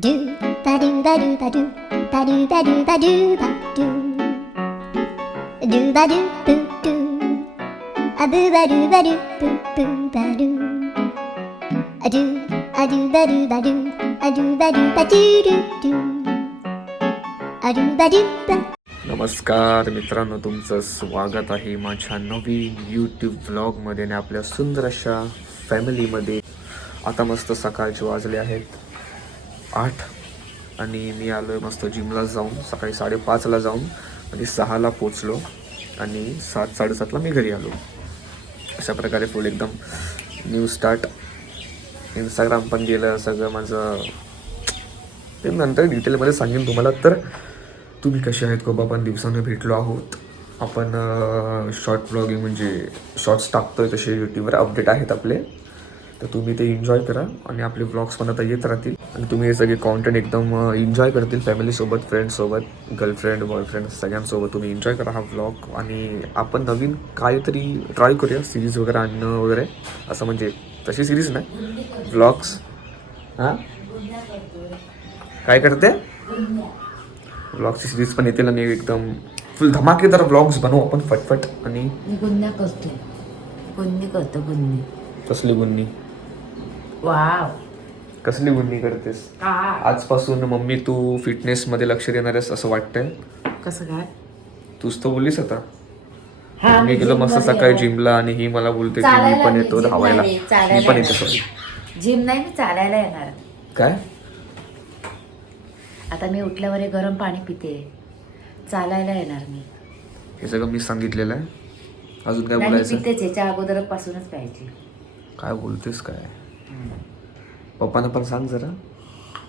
Do ba do ba do ba do ba do ba do ba do ba do ba do boo do a boo ba do ba do boo boo ba do a do ba do ba do a do ba do ba do do do a do ba do ba. नमस्कार मित्रांनो, तुमचं स्वागत आहे माझ्या नवीन YouTube व्लॉगमध्ये आणि आपल्या सुंदर अशा फॅमिलीमध्ये. आता मस्त सकाळचे वाजले आहेत 8 आणि मी आलो आहे मस्त जिमला जाऊन. सकाळी 5:30ला जाऊन आणि 6ला पोचलो आणि 7-7:30ला मी घरी आलो. अशा प्रकारे फुल एकदम न्यू स्टार्ट. इंस्टाग्राम पण गेलं सगळं माझं, ते नंतर डिटेलमध्ये सांगेन तुम्हाला. तर तुम्ही कसे आहेत खूप आपण दिवसानं भेटलो आहोत. आपण शॉर्ट व्लॉगिंग म्हणजे शॉर्ट्स टाकतोय, तसे यूट्यूबवर अपडेट आहेत आपले. तर तुम्ही ते एन्जॉय करा आणि आपले व्लॉग्स पण आता येत राहतील आणि तुम्ही हे सगळे कॉन्टेंट एकदम एन्जॉय करतील. फॅमिलीसोबत, फ्रेंड्ससोबत, गर्लफ्रेंड, बॉयफ्रेंड सगळ्यांसोबत तुम्ही एन्जॉय करा हा व्लॉग. आणि आपण नवीन काहीतरी ट्राय करूया, सिरीज वगैरे आणणं वगैरे असं. म्हणजे तशी सिरीज नाही, व्लॉग्स. हां काय करते? व्लॉगची सिरीज पण येतील आणि एकदम फुल धमाकेदार व्लॉग्स बनवू आपण फटफट. आणि गुन्हा करतो, गुन्नी. कसली गुन्नी? वाव, कसली गुन्नी करतेस? आजपासून मम्मी तू फिटनेस मध्ये लक्ष देणार आहेस असं वाटतंय. कसं काय? तूच तर बोललीस आता. मी गेलो मस्त सकाळी जिमला आणि ही मला बोलते की मी पण येतो धावायला. मी पण येतो. सॉरी, जिम नाही, मी चालायला येणार. काय? आता मी उठल्यावर गरम पाणी पिते, चालायला येणार मी. हे सगळं मी सांगितलेलं आहे. अजून काय नाही, बोलायचं? मी पितेच, याच्या अगोदर पासूनच प्यायची. काय बोलतेस काय? पप्पांना पण सांग जरा,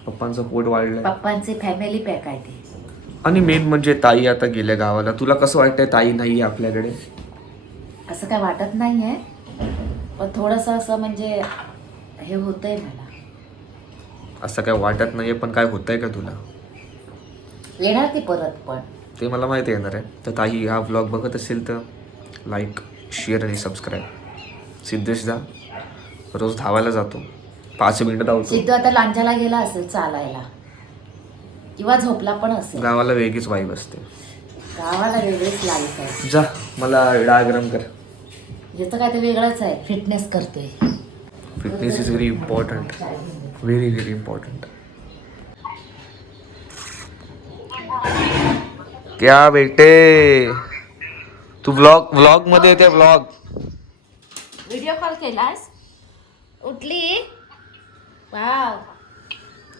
पप्पांचं पोट वाढलंय. पप्पांचे फॅमिली पॅक आहे ते. आणि मेन म्हणजे ताई आता गेल्या गावाला. तुला कसं वाटतंय ताई नाही आपल्याकडे? असं काय वाटत नाहीये, पण थोडस असं म्हणजे हे होतंय मला. असं काय वाटत नाहीये, पण काय होतंय का तुला? येणार ती परत, पण ते मला माहिती येणार आहे. तर ताई हा व्लॉग बघत असेल तर लाईक, शेअर आणि सबस्क्राईब. सिद्धेश दा रोज धावायला जातो, 5 मिनिटं धावतो. सिद्धू आता लांजाला गेला असेल चालायला, किंवा झोपला पण असेल. गावाला वेगळीच वाईब असते. गावाला वेगळीच लाईफ आहे. जा, मला डाळ गरम कर. याचं काय ते वेगळंच आहे, फिटनेस करतोय. Fitness is very important, very very important. क्या बेटे, तू व्लॉग मध्ये येते? व्लॉग व्हिडिओ कॉल केलास? उठली? वाव,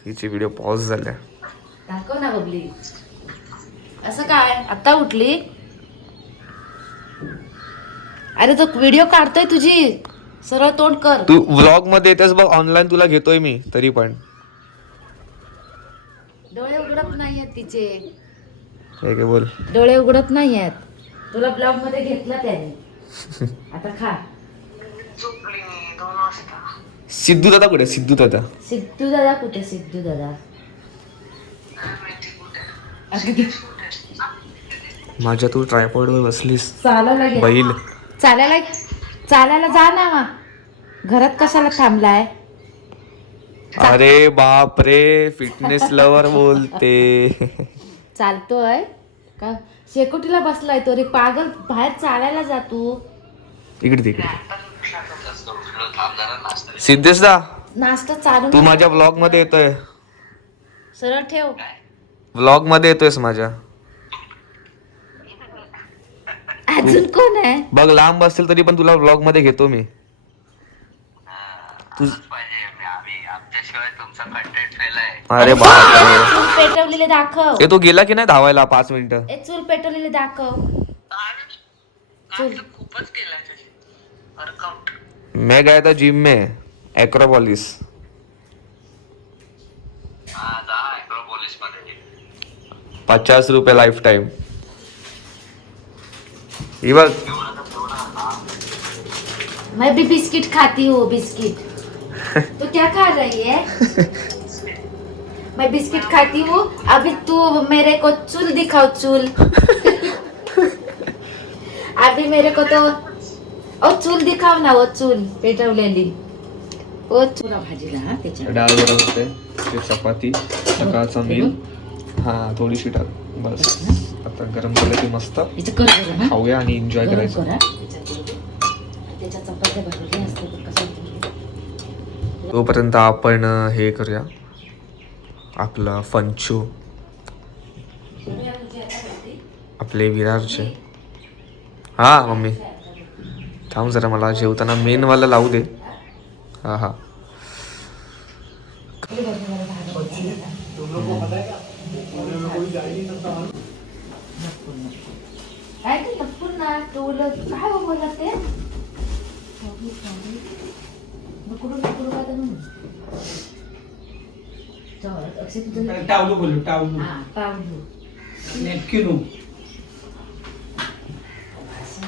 हिचे व्हिडिओ पॉज झाल्या. दाखव ना बबली. असं काय, आता उठली? अरे तो व्हिडिओ काढतोय तुझी, सरळ तोंड कर. तू व्लॉग मध्ये येतेस बघ, ऑनलाईन तुला घेतोय मी तरी पण. डोळे उघडत नाहीयेत तिचे. हे काय बोल? डोळे उघडत नाहीयेत. तुला ब्लॉग मध्ये घेतला त्याने. आता खा. सिद्धू दादा कुठे? सिद्धू दादा कुठे? सिद्धू दादा माझ्या तू ट्रायपॉड वर बसलीस चालायला गेला. बैल. चालायला जा ना वा. घरात कशाला थांबलाय? अरे बाप रे, फिटनेस लवर बोलते. चालतोय का? शेकोटीला बसलाय तो रे पागल. बाहेर चालायला जा तू. इकडे तिकडे. सिद्धेश दा, नाश्ता चालू. तू माझ्या व्लॉग मध्ये येतोय. सरळ ठेव. व्लॉग मध्ये येतोयस माझ्या. अजून कोण आहे? बघ, लांब असेल तरी पण तुला व्लॉग मध्ये घेतो मी. अरे बाप रे. चूल पेटवलेले दाखव. ए, तो गेला की नाही धावायला 5 मिनिटं? ए, चूल पेटवलेले दाखव. चूल. मैं गया था जिम में, एक्रोपोलिस. 50 रुपये लाइफ टाइम. ये बघ. मैं भी बिस्किट खाती हूँ, बिस्किट. तो क्या खा रही है? मैं बिस्किट खाती हूँ. अभी तू मेरे को चूल दिखाओ, चूल. अभी मेरे को तो चूल दिखाओ ना, वो चूल पेटवलेली. ओ चुरा भाजीला हा त्याच्या डाळ जरा होते ते चपाती सकाळचा मील हा थोडीशी टाक बस आता गरम झालं की मस्त याचं कर गरम हा. खाऊया आणि एन्जॉय गरम करायचं करा त्याच्या चपात्या भरलेल्या असतात कसं तोपर्यंत आपण हे करूया आपला फंचू आपले विरारचे हा मम्मी थांब जरा मला जेवताना मेनवाला लावू दे हा हा काय ते लपून ना टोलं काय हो बोला ते नुकुडू काय तर म्हणून चल अक्षय तुझं टावलो बोलू टावलो हा पावडू नेटकिनू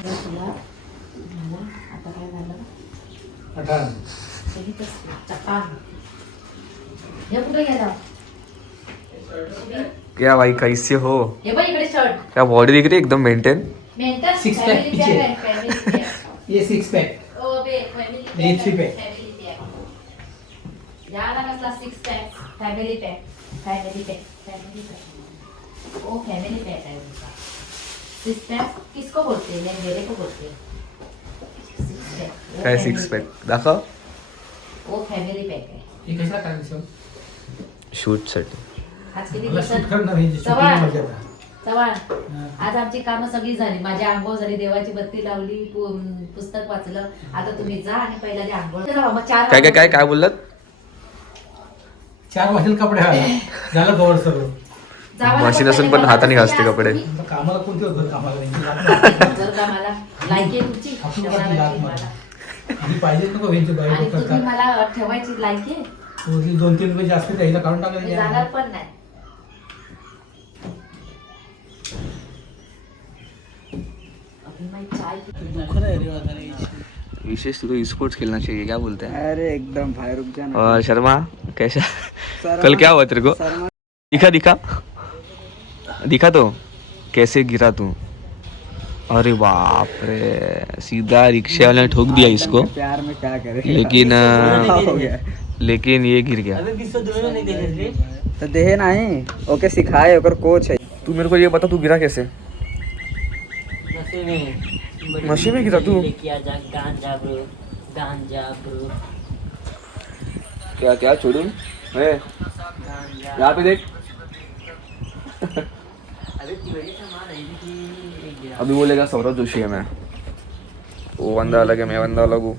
तुला मला आता काय झालं आता चपा हे कुठे गेला क्या भाई कैसे हो हे बघ इकडे शर्ट क्या बॉडी दिख रही है एकदम maintain mental Six pack family पीछे. पॅक आहे फॅमिली पॅक ये 6 पैक ओ बे फॅमिली ये 3 पैक फॅमिली पॅक याला कसला 6 पॅक फॅमिली पॅक ओ फॅमिली पॅक है उसका 6 पैक किसको बोलते हैं मैं मेरे को बोलते हैं 6 पैक काय सिक्स पॅक दाखव वो फॅमिली पॅक है ये कशाला करायचं शूट साठी आज किती मला शूट दिवसात करणार आहे चव्हाण. शूटिंग मध्ये आता. चव्हाण आज आमची कामं सगळी झाली माझी आंघोळ झाली देवाची बत्ती लावली पुस्तक वाचलं आता तुम्ही जा आणि पहिला ते आंघोळ करा. मग 4 काय काय काय काय बोललात 4 वाजेल कपडे हवे झालं कवर सर्व जावाला मशीन पण असून पहिले पण हाताने मला घासते आज कपडे. तुम्ही- आता कामाला कोणते होतं कामाला नाही. जर का मला लायकी आहे तुमची आपण ठेवणाराची लाग मला. मला आधी पाहिजे नको व्हायची आणि बायको तुम्ही करतात मला ठेवायची लायकी आहे 2-3 रुपये जास्त द्यायला काढून मी टाकायला जाणार पण नाही अभी मैं चाय विशेष तो स्पोर्ट्स खेलना चाहिए क्या बोलते हैं अरे एकदम भाई रुक जाना और शर्मा कैसा शर्मा- कल क्या हुआ तेरे को शर्मा दिखा दिखा दिखा तो कैसे गिरा तू अरे बाप रे सीधा रिक्शे वाले ने ठोक दिया इसको प्यार में क्या करे लेकिन हो गया लेकिन ये गिर गया तो देहे नहीं ओके सिखाए ओकर कोच है तू मेरे को ये बता तू गिरा कैसे नशे में गिरा तू क्या क्या छोड़ू यहाँ पे देख अभी बोलेगा सौरभ जोशी है मैं वो बंदा अलग है मैं बंदा अलग हूँ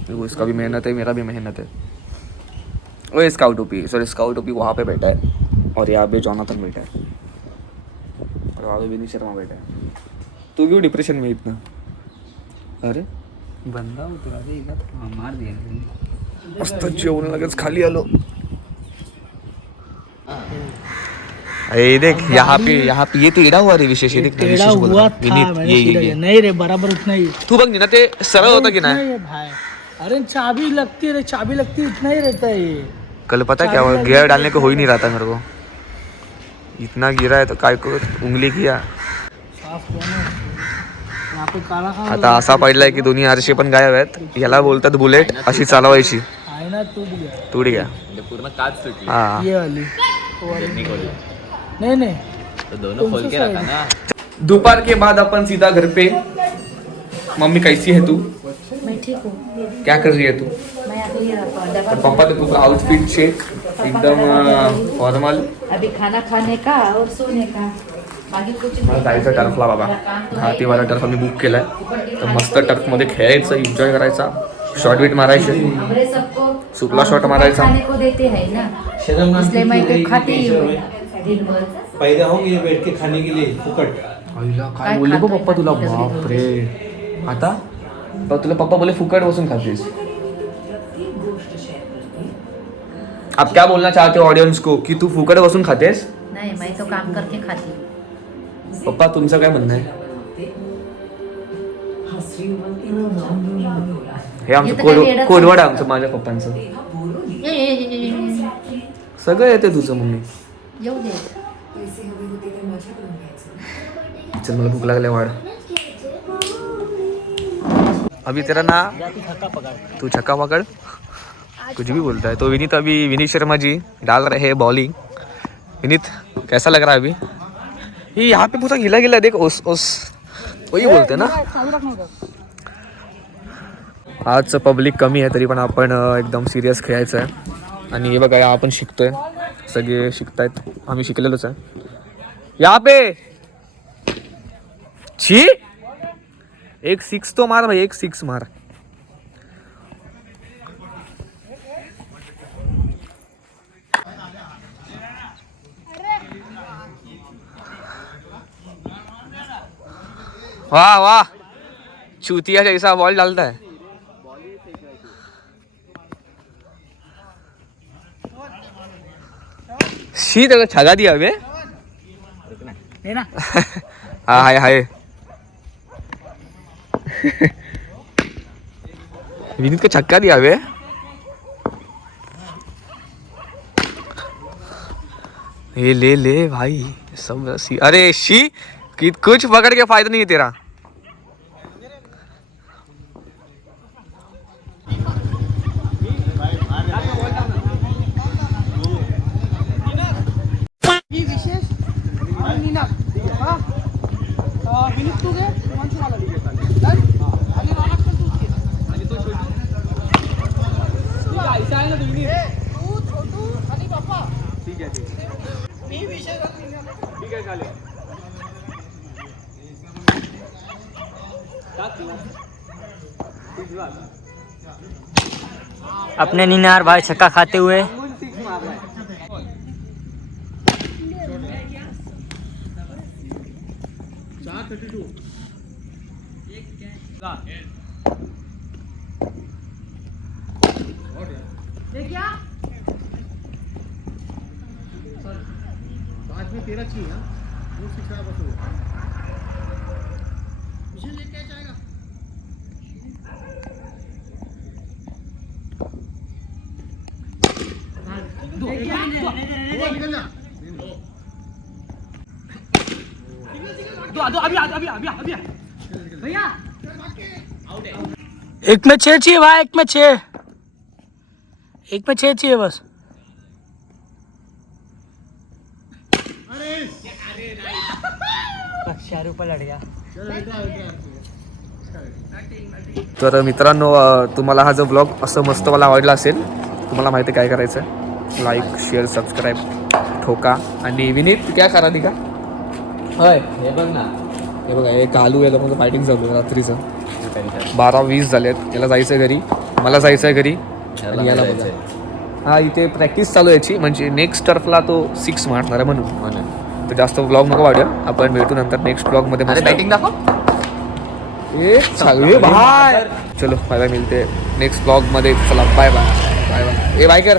देखो इसका भी मेहनत है मेरा भी मेहनत है वो scout OP sorry scout OP वहाँ पे बैठा है और यहाँ पे जॉनाथन बैठा है और वहाँ पे विनीत शर्मा बैठा है तू क्यों डिप्रेशन में इतना अरे बंदा उतरा दे इधर मार दिया मस्त जेवण लगेच खाली आलो अरे देख यहाँ पे ये टेढ़ा हुआ रे विशेष ये देख ना, विशेष बोल रहा हूँ. विनीत ये नहीं रे बराबर उतना ही तू बघ ना ते सरळ होता की उतना नाही ही है भाई अरे चाबी लगती है चाबी लगती है, उतना ही रहता है ये कल पता है क्या हुआ गियर डालने को हो ही नहीं रहा था मेरे को इतना गिरा है तो काय को उंगली किया साफ किया ना यहाँ पे काला काला आता असा पडलाय की दोन्ही आरशे पण गायब आहेत याला बोलतात बुलेट अशी चालवायची आईना टूट गया तुड गया हा ये वाली वो वाली नहीं नहीं तो दोनों खोल के रखा ना दोपहर के बाद अपन सीधा घर पे मम्मी कैसी है तू मैं ठीक हूँ क्या कर रही है तू मैं अभी डबा तर पप्पा तर तुझा आउटफिट चेक एकदम फॉर्मल अभी खाना खाने का और सोने का बाकी कुछ मला जायचं टर्फला बाबा घाटीवाला टर्फ आम्ही बुक केलाय तर मस्त टर्फमध्ये खेळायचं एन्जॉय करायचा शॉर्ट बीट मारायचे हमरे सबको सुपला शॉट मारायचा खाने को देते हैं ना शर्म नाम इसलिए की मैं चीज़ तो खाती ही है, हूँ दिन भर पैदा हो गए बैठ के खाने के लिए फुकट काय बोलले गो पप्पा तुला बाप रे आता तर तुला पप्पा बोले फुकट बसून खातेस आप क्या बोलना चाहते हो ऑडियंस को कि तू फुकट बसून खातेस नहीं मैं तो काम करके खाती हूँ पप्पा तुमचं काय म्हणणं आहे हे आमचं हे तर काही वेडच कोडवड आहे आमचं माझ्या पप्पांचं सगळं येते तुझं मम्मी येऊ दे चल मला भूक लागल्या वाढ अभी तेरा ना तू छक्का पकड़ कुछ भी बोलता है। तो विनीत शर्मा जी डाल रहे हैं बॉलिंग। विनीत कैसा लग रहा है अभी? ये यहाँ पे पूरा गिला गिला देख, ओस वही बोलते ना। आज पब्लिक कमी आहे तरी पण आपण एकदम सिरियस खेळायचं आहे। आणि हे बघा आपण शिकतोय, सगळे शिकतायत, आम्ही शिकलेलोच आहे यहाँ पे। छी, एक 6 तो मार भाई, एक 6 मार। वाह वाह, चूतिया जैसा बॉल डालता है। शी तेरा छगा दिया बे। हाँ हाय विनीत को छक्का दिया बे। ये ले भाई सब सी। अरे शी, कुछ पकड़ के फायदा नहीं है तेरा। अपने निनार भाई छक्का खाते हुए। एक में 6 चाहिए भाई, एक में 6 चाहिए बस। तर मित्रांनो, तुम्हाला हा जो ब्लॉग असं मस्त मला आवडला असेल, तुम्हाला माहिती काय करायचं आहे, लाईक शेअर सबस्क्राईब ठोका। आणि विनीत क्या करा दी का होय, हे बघ ना, हे बघा हे कालू आहे लोकांचं फायटिंग चालू आहे रात्रीचं। 12:20 झालेत, याला जायचं आहे घरी, मला जायचं आहे घरी आणि याला बघा। हा इथे प्रॅक्टिस चालू आहे याची, म्हणजे नेक्स्ट टर्फला तो 6 मारणार आहे म्हणून। तर जास्त ब्लॉग नको वाढूया, आपण भेटू नंतर नेक्स्ट ब्लॉग मध्ये। बॅटिंग दाखव। चलो बाय बाय, मिलते नेक्स्ट ब्लॉग मध्ये। चला बाय बाय बाय बाय। ए बाय कर।